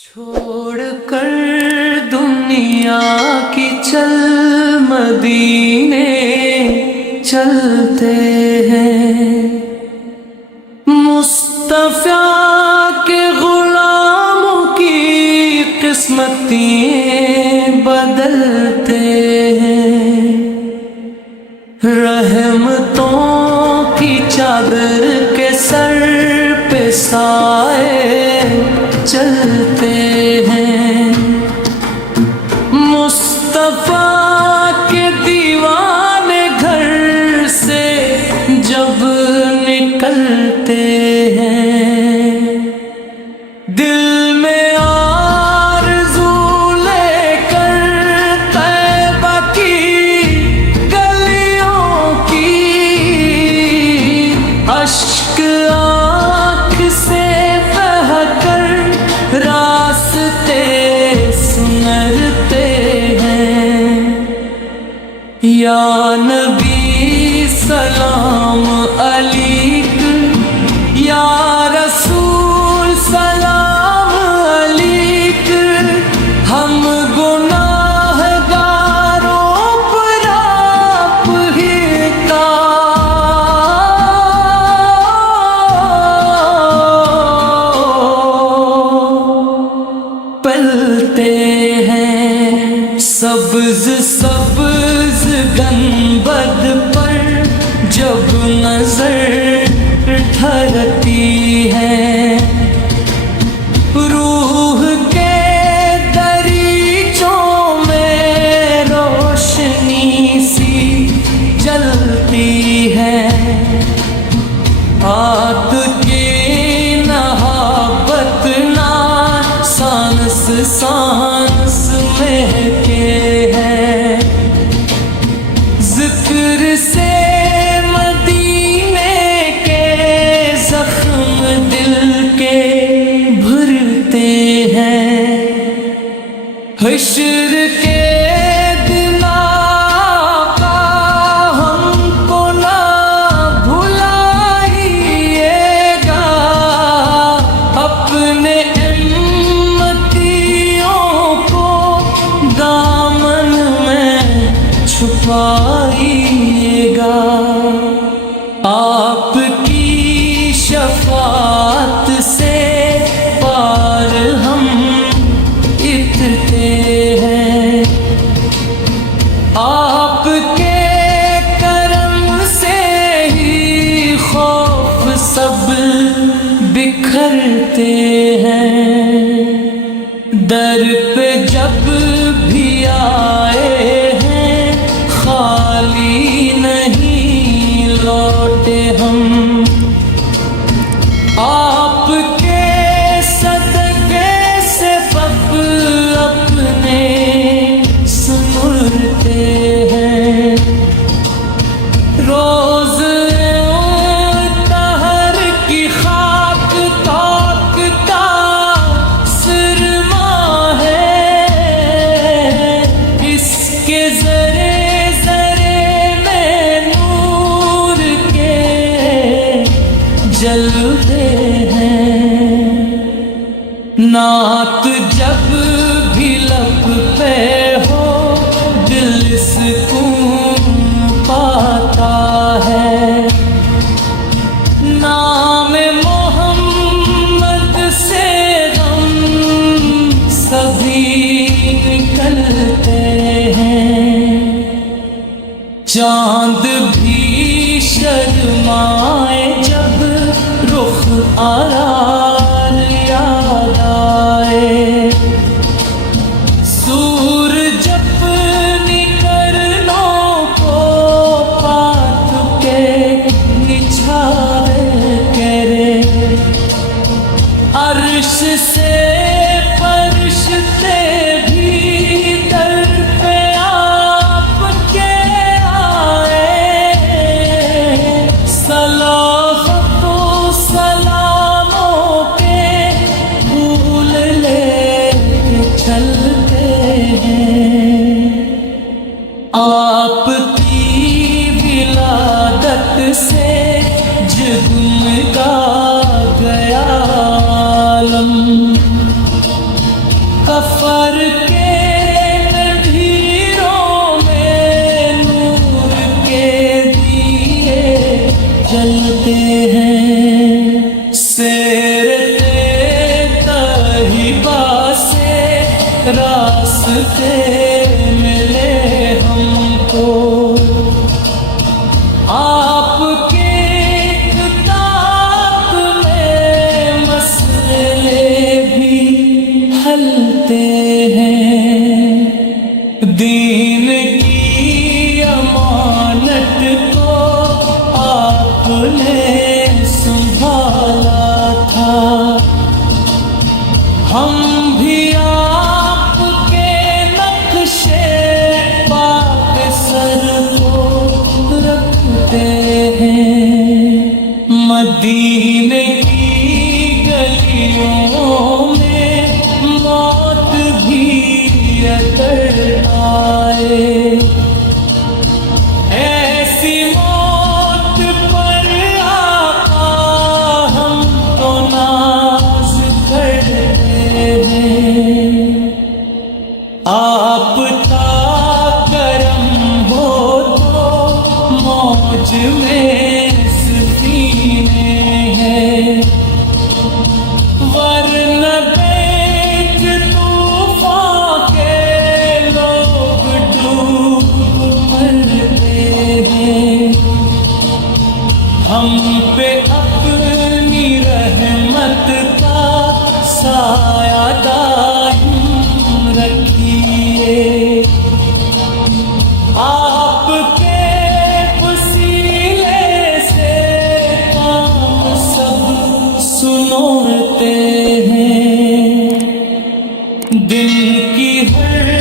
چھوڑ کر دنیا کی چل مدینے چلتے ہیں، مصطفیٰ کے غلاموں کی قسمتیں بدلتے ہیں، رحمتوں کی چادر کے سر پہ سائے چلتے ہیں، مصطفیٰ کے دیوانے گھر سے جب نکلتے ہیں، دل میں آرزو لے کر طیبہ کی گلیوں کی اشک آنکھ سے بہہ کر راستے سنرتے ہیں، یا نبی سلام علیک، یا رسول سلام علیک، ہم گناہ گاروں پر آپ ہی پلتے ہیں، سبز سبز گنبد پر جب نظر ٹھہرتی ہے، روح کے دریچوں میں روشنی سی جلتی ہے، آت کی نہابت نہ سانس سانس مہکے ہے، ذکر سے مدینے کے زخم دل کے بھرتے ہیں، حشر کے دن آقا ہم کو نہ بھلائیے گا، اپنے دامن میں چھپائیے گا، آپ کی شفاعت سے پار ہم اترتے ہیں، آپ کے کرم سے ہی خوف سب بکھرتے ہیں، در پہ جب بھی آئے ہیں خالی نہیں لوٹے ہم، آپ کے صدقے سے پپ اپنے سمرتے ہیں، روز طہر کی خاک تاک کا سرما ہے، اس کے ذرے ذرے میں نور کے جلتے ہیں، نعت جب بھی لب پہ ہو دل سکون پاتا ہے، نام محمد سے غم سبھی نکلتے ہیں، چاند بھی شرمائے جب رخ آرار یاد آئے، سورج اپنی کرنوں کو پات کے نچھاور کرے، عرش سے فرشتے بھی در پہ آپ کے آئے، صلوات و سلام و سفر کے اندھیروں میں نور کے دیے جلتے ہیں، سیرتے طیبہ سے راستے ملے ہم کو، آپ کے کتاب میں مسئلے بھی ہلتے ہیں، دین کی امانت کو آپ نے سنبھالا تھا، ہم بھی آپ کے نقشے پاک سر کو رکھتے ہیں، مدینے کی گلیوں میں موت بھی اگر آئے، ایسی موت پر آقا ہم تو ناز کرتے ہیں، آپ کا کرم ہو تو موج میں سفینے ہیں، ورنہ بیچ طوفان کے لوگ ڈوب مرتے ہیں، ہم پہ اپنی رحمت کا سایہ دائم رکھیے، آپ کے وسیلے سے کام سب سنوتے ہیں، دل کی ہر